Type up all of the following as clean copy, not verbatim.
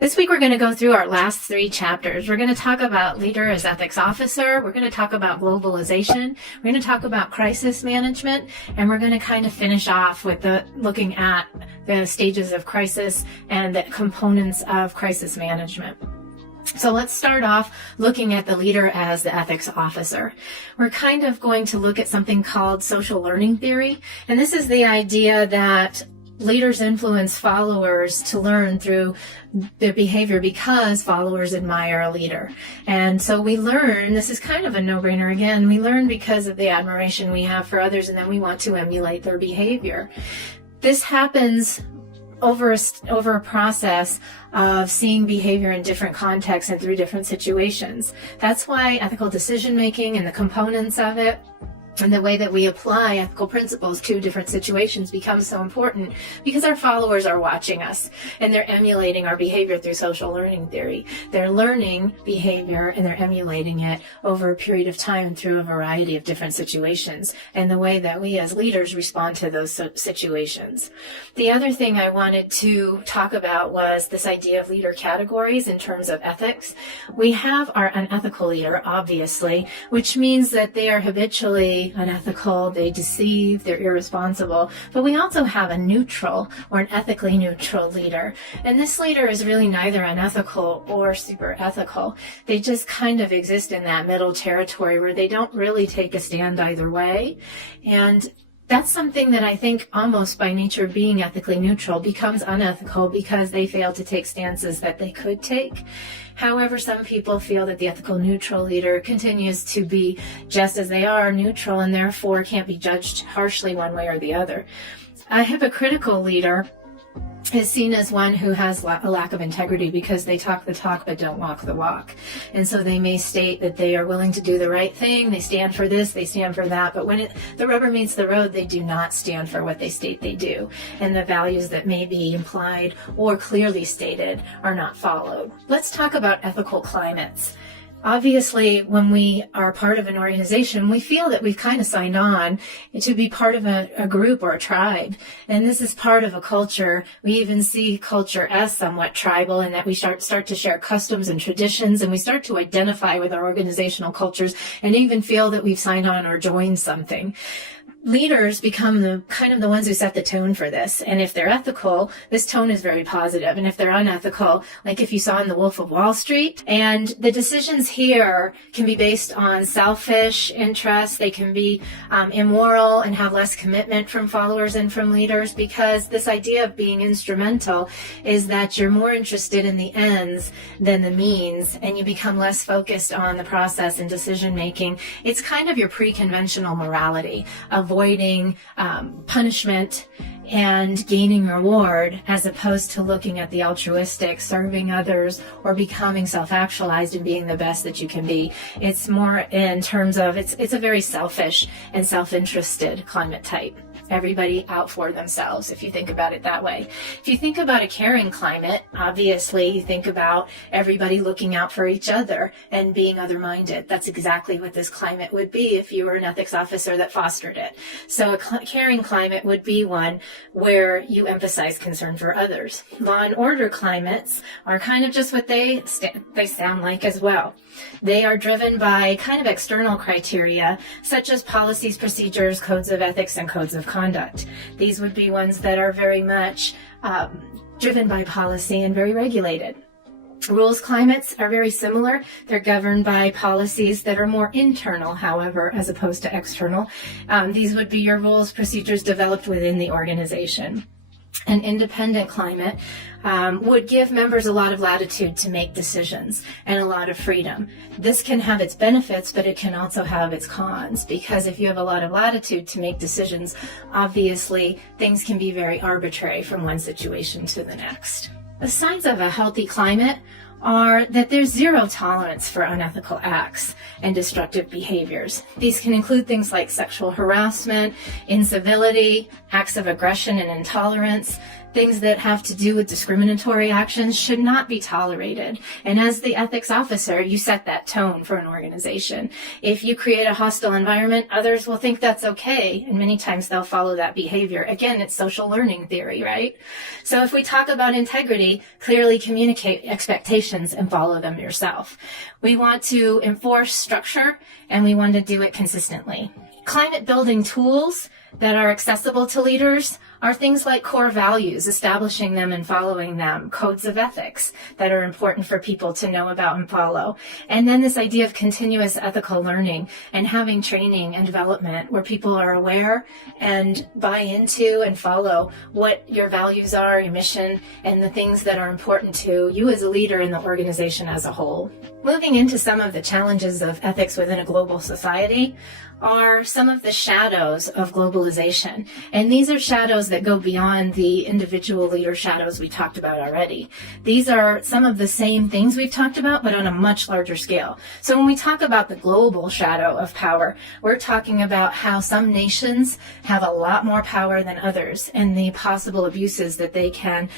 This week we're going to go through our last 3 chapters. We're going to talk about leader as ethics officer. We're going to talk about globalization. We're going to talk about crisis management. And we're going to kind of finish off with looking at the stages of crisis and the components of crisis management. So let's start off looking at the leader as the ethics officer. We're kind of going to look at something called social learning theory. And this is the idea that leaders influence followers to learn through their behavior because followers admire a leader. And so we learn, this is kind of a no-brainer again, we learn because of the admiration we have for others, and then we want to emulate their behavior. This happens over a process of seeing behavior in different contexts and through different situations. That's why ethical decision making and the components of it and the way that we apply ethical principles to different situations becomes so important, because our followers are watching us and they're emulating our behavior through social learning theory. They're learning behavior and they're emulating it over a period of time through a variety of different situations and the way that we as leaders respond to those situations. The other thing I wanted to talk about was this idea of leader categories in terms of ethics. We have our unethical leader, obviously, which means that they are habitually unethical, they deceive, they're irresponsible. But we also have a neutral or an ethically neutral leader. And this leader is really neither unethical or super ethical. They just kind of exist in that middle territory where they don't really take a stand either way. And that's something that I think almost by nature of being ethically neutral becomes unethical because they fail to take stances that they could take. However, some people feel that the ethical neutral leader continues to be just as they are, neutral, and therefore can't be judged harshly one way or the other. A hypocritical leader is seen as one who has a lack of integrity because they talk the talk but don't walk the walk. And so they may state that they are willing to do the right thing, they stand for this, they stand for that, but when the rubber meets the road, they do not stand for what they state they do. And the values that may be implied or clearly stated are not followed. Let's talk about ethical climates. Obviously, when we are part of an organization, we feel that we've kind of signed on to be part of a group or a tribe. And this is part of a culture. We even see culture as somewhat tribal in that we start to share customs and traditions, and we start to identify with our organizational cultures and even feel that we've signed on or joined something. Leaders become the ones who set the tone for this. And if they're ethical, this tone is very positive. And if they're unethical, like if you saw in The Wolf of Wall Street, and the decisions here can be based on selfish interests, they can be immoral and have less commitment from followers and from leaders, because this idea of being instrumental is that you're more interested in the ends than the means, and you become less focused on the process and decision making. It's kind of your pre-conventional morality, avoiding punishment and gaining reward, as opposed to looking at the altruistic, serving others, or becoming self-actualized and being the best that you can be. It's more in terms of, it's a very selfish and self-interested climate type. Everybody out for themselves, if you think about it that way. If you think about a caring climate, obviously you think about everybody looking out for each other and being other-minded. That's exactly what this climate would be if you were an ethics officer that fostered it. So a caring climate would be one where you emphasize concern for others. Law and order climates are kind of just what they sound like as well. They are driven by kind of external criteria, such as policies, procedures, codes of ethics, and codes of conduct. These would be ones that are very much driven by policy and very regulated. Rules climates are very similar. They're governed by policies that are more internal, however, as opposed to external. These would be your rules, procedures developed within the organization. An independent climate would give members a lot of latitude to make decisions and a lot of freedom. This can have its benefits, but it can also have its cons, because if you have a lot of latitude to make decisions, obviously things can be very arbitrary from one situation to the next. The signs of a healthy climate are that there's zero tolerance for unethical acts and destructive behaviors. These can include things like sexual harassment, incivility, acts of aggression and intolerance. things that have to do with discriminatory actions should not be tolerated. And as the ethics officer, you set that tone for an organization. If you create a hostile environment, others will think that's okay, and many times they'll follow that behavior. Again, it's social learning theory, right? So if we talk about integrity, clearly communicate expectations and follow them yourself. We want to enforce structure, and we want to do it consistently. Climate building tools that are accessible to leaders are things like core values, establishing them and following them, codes of ethics that are important for people to know about and follow. And then this idea of continuous ethical learning and having training and development where people are aware and buy into and follow what your values are, your mission, and the things that are important to you as a leader in the organization as a whole. Moving into some of the challenges of ethics within a global society are some of the shadows of globalization. And these are shadows that go beyond the individual leader shadows we talked about already. These are some of the same things we've talked about, but on a much larger scale. So when we talk about the global shadow of power, we're talking about how some nations have a lot more power than others and the possible abuses that they can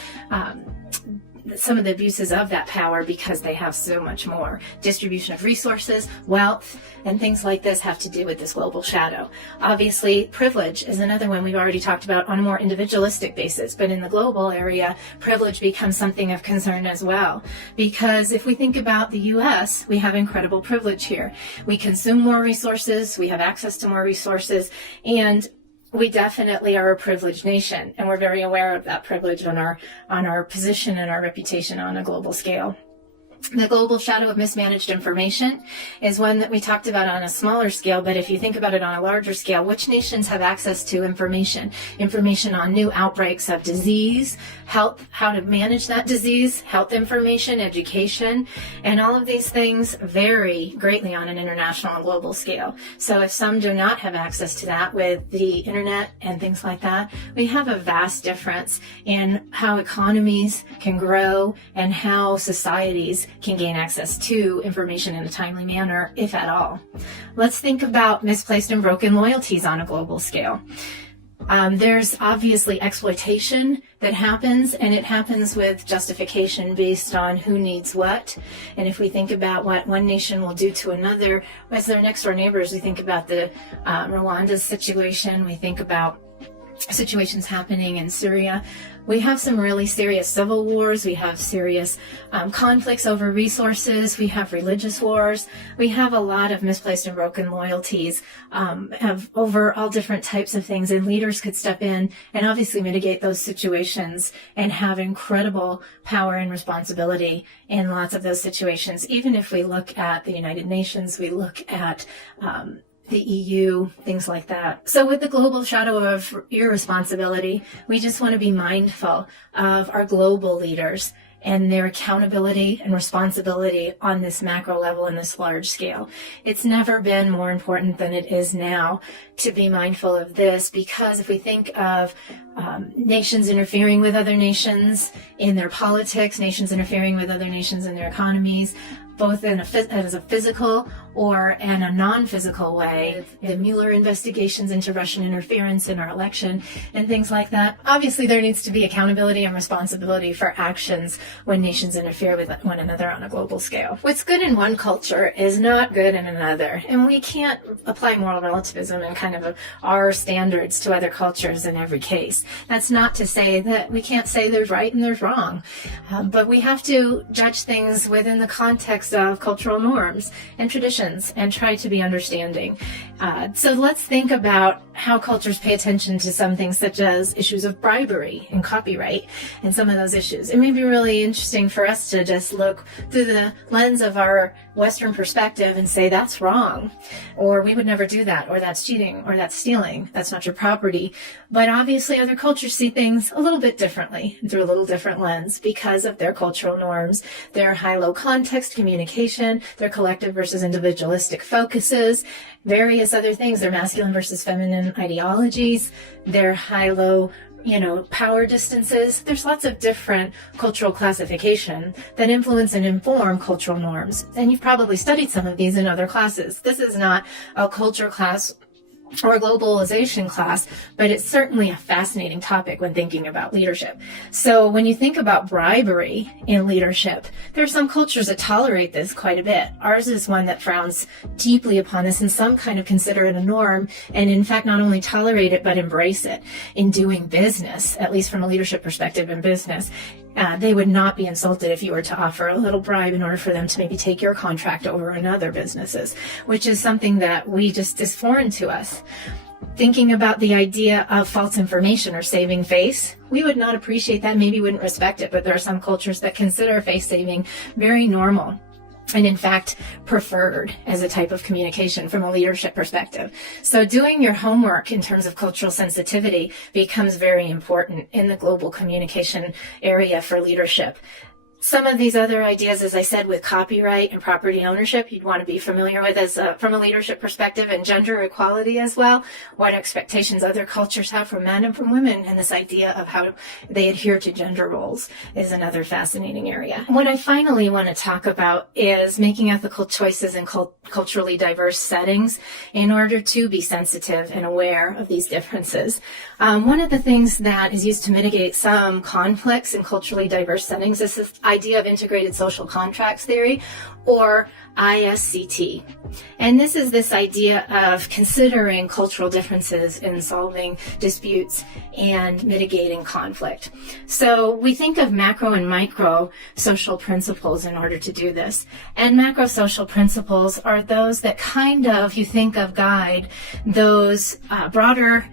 some of the abuses of that power because they have so much more. Distribution of resources, wealth, and things like this have to do with this global shadow. Obviously, privilege is another one we've already talked about on a more individualistic basis, but in the global area, privilege becomes something of concern as well. Because if we think about the U.S., we have incredible privilege here. We consume more resources, we have access to more resources, and we definitely are a privileged nation, and we're very aware of that privilege on our position and our reputation on a global scale. The global shadow of mismanaged information is one that we talked about on a smaller scale, but if you think about it on a larger scale, which nations have access to information? Information on new outbreaks of disease, health, how to manage that disease, health information, education, and all of these things vary greatly on an international and global scale. So if some do not have access to that with the internet and things like that, we have a vast difference in how economies can grow and how societies can gain access to information in a timely manner, if at all. Let's think about misplaced and broken loyalties on a global scale. There's obviously exploitation that happens, and it happens with justification based on who needs what. And if we think about what one nation will do to another as their next door neighbors, we think about the Rwanda situation, we think about situations happening in Syria. We have some really serious civil wars. We have serious conflicts over resources. We have religious wars. We have a lot of misplaced and broken loyalties over all different types of things. And leaders could step in and obviously mitigate those situations and have incredible power and responsibility in lots of those situations. Even if we look at the United Nations, we look at the EU, things like that. So with the global shadow of irresponsibility, we just want to be mindful of our global leaders and their accountability and responsibility on this macro level and this large scale. It's never been more important than it is now to be mindful of this, because if we think of nations interfering with other nations in their politics, nations interfering with other nations in their economies, both as a physical or in a non-physical way. The Mueller investigations into Russian interference in our election and things like that. Obviously, there needs to be accountability and responsibility for actions when nations interfere with one another on a global scale. What's good in one culture is not good in another, and we can't apply moral relativism and kind of our standards to other cultures in every case. That's not to say that we can't say there's right and there's wrong, but we have to judge things within the context of cultural norms and traditions and try to be understanding. So let's think about how cultures pay attention to some things such as issues of bribery and copyright and some of those issues. It may be really interesting for us to just look through the lens of our Western perspective and say that's wrong, or we would never do that, or that's cheating, or that's stealing, that's not your property. But obviously other cultures see things a little bit differently through a little different lens because of their cultural norms, their high-low context communication, their collective versus individualistic focuses, various other things, their masculine versus feminine ideologies, their high-low power distances. There's lots of different cultural classification that influence and inform cultural norms. And you've probably studied some of these in other classes. This is not a culture class or globalization class, but it's certainly a fascinating topic when thinking about leadership. So when you think about bribery in leadership, there are some cultures that tolerate this quite a bit. Ours is one that frowns deeply upon this, and some kind of consider it a norm, and in fact not only tolerate it, but embrace it in doing business, at least from a leadership perspective in business. They would not be insulted if you were to offer a little bribe in order for them to maybe take your contract over another business's, which is something that is foreign to us. Thinking about the idea of false information or saving face, we would not appreciate that, maybe wouldn't respect it, but there are some cultures that consider face saving very normal, and in fact preferred as a type of communication from a leadership perspective. So doing your homework in terms of cultural sensitivity becomes very important in the global communication area for leadership. Some of these other ideas, as I said, with copyright and property ownership, you'd want to be familiar with from a leadership perspective, and gender equality as well, what expectations other cultures have from men and from women, and this idea of how they adhere to gender roles is another fascinating area. What I finally want to talk about is making ethical choices in culturally diverse settings in order to be sensitive and aware of these differences. One of the things that is used to mitigate some conflicts in culturally diverse settings is this idea of integrated social contracts theory, or ISCT. And this is this idea of considering cultural differences in solving disputes and mitigating conflict. So we think of macro and micro social principles in order to do this. And macro social principles are those that you think of guide those broader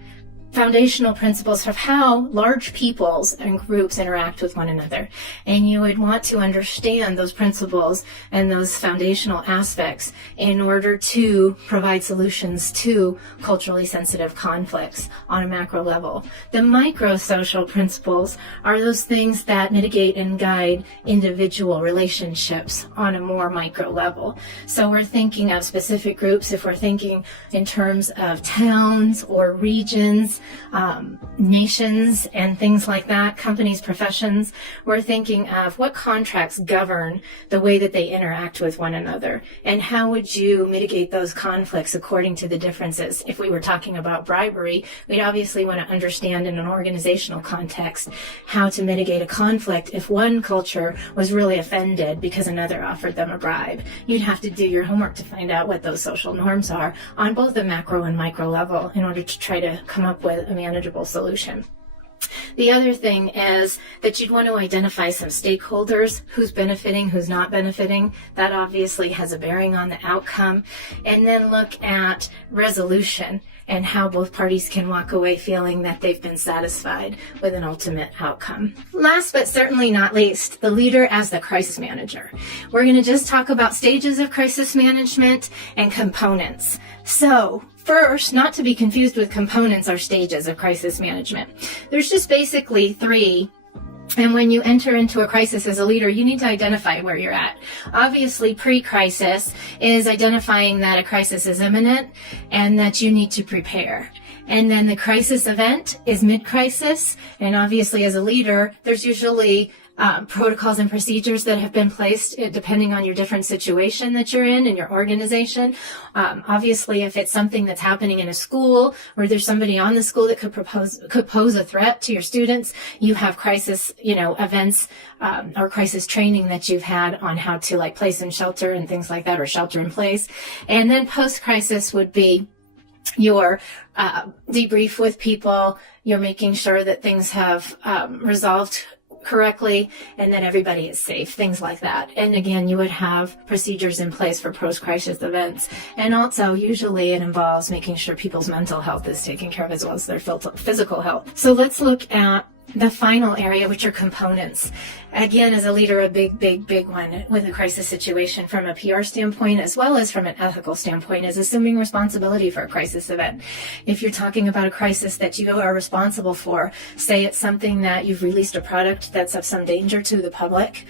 foundational principles of how large peoples and groups interact with one another. And you would want to understand those principles and those foundational aspects in order to provide solutions to culturally sensitive conflicts on a macro level. The micro-social principles are those things that mitigate and guide individual relationships on a more micro level. So we're thinking of specific groups if we're thinking in terms of towns or regions, nations and things like that, companies, professions. We're thinking of what contracts govern the way that they interact with one another, and how would you mitigate those conflicts according to the differences. If we were talking about bribery, we'd obviously want to understand in an organizational context how to mitigate a conflict if one culture was really offended because another offered them a bribe. You'd have to do your homework to find out what those social norms are on both the macro and micro level in order to try to come up with a manageable solution. The other thing is that you'd want to identify some stakeholders, who's benefiting, who's not benefiting. That obviously has a bearing on the outcome. And then look at resolution and how both parties can walk away feeling that they've been satisfied with an ultimate outcome. Last but certainly not least, the leader as the crisis manager. We're going to just talk about stages of crisis management and components. So first, not to be confused with components or stages of crisis management. There's just basically three. And when you enter into a crisis as a leader, you need to identify where you're at. Obviously, pre-crisis is identifying that a crisis is imminent and that you need to prepare. And then the crisis event is mid-crisis. And obviously, as a leader, there's usually protocols and procedures that have been placed depending on your different situation that you're in your organization. Obviously, if it's something that's happening in a school or there's somebody on the school that could pose a threat to your students, you have crisis, events or crisis training that you've had on how to place in shelter and things like that, or shelter in place. And then post-crisis would be your debrief with people. You're making sure that things have resolved correctly and that everybody is safe, things like that. And again, you would have procedures in place for post-crisis events. And also, usually it involves making sure people's mental health is taken care of as well as their physical health. So let's look at the final area, which are components. Again, as a leader, a big one with a crisis situation from a PR standpoint as well as from an ethical standpoint is assuming responsibility for a crisis event. If you're talking about a crisis that you are responsible for, say it's something that you've released a product that's of some danger to the public,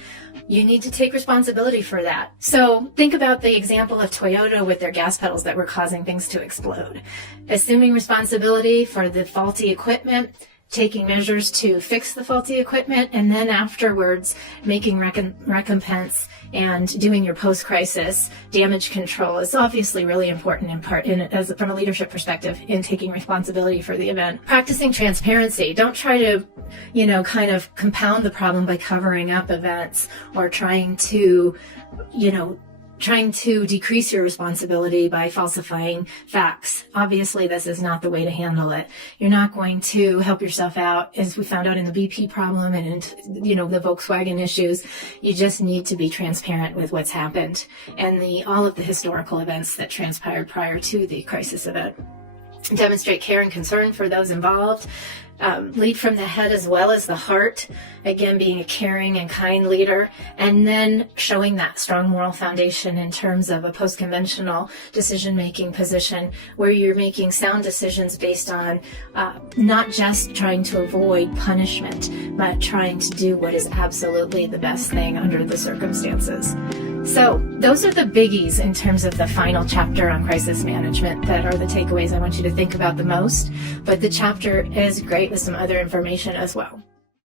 you need to take responsibility for that. So think about the example of Toyota with their gas pedals that were causing things to explode. Assuming responsibility for the faulty equipment, taking measures to fix the faulty equipment, and then afterwards making recompense and doing your post-crisis damage control is obviously really important from a leadership perspective in taking responsibility for the event. Practicing transparency. Don't try to, kind of compound the problem by covering up events or trying to decrease your responsibility by falsifying facts. Obviously, this is not the way to handle it. You're not going to help yourself out, as we found out in the BP problem and the Volkswagen issues. You just need to be transparent with what's happened and all of the historical events that transpired prior to the crisis event. Demonstrate care and concern for those involved. Lead from the head as well as the heart, again being a caring and kind leader, and then showing that strong moral foundation in terms of a post-conventional decision-making position where you're making sound decisions based on not just trying to avoid punishment, but trying to do what is absolutely the best thing under the circumstances. So those are the biggies in terms of the final chapter on crisis management that are the takeaways I want you to think about the most. But the chapter is great with some other information as well.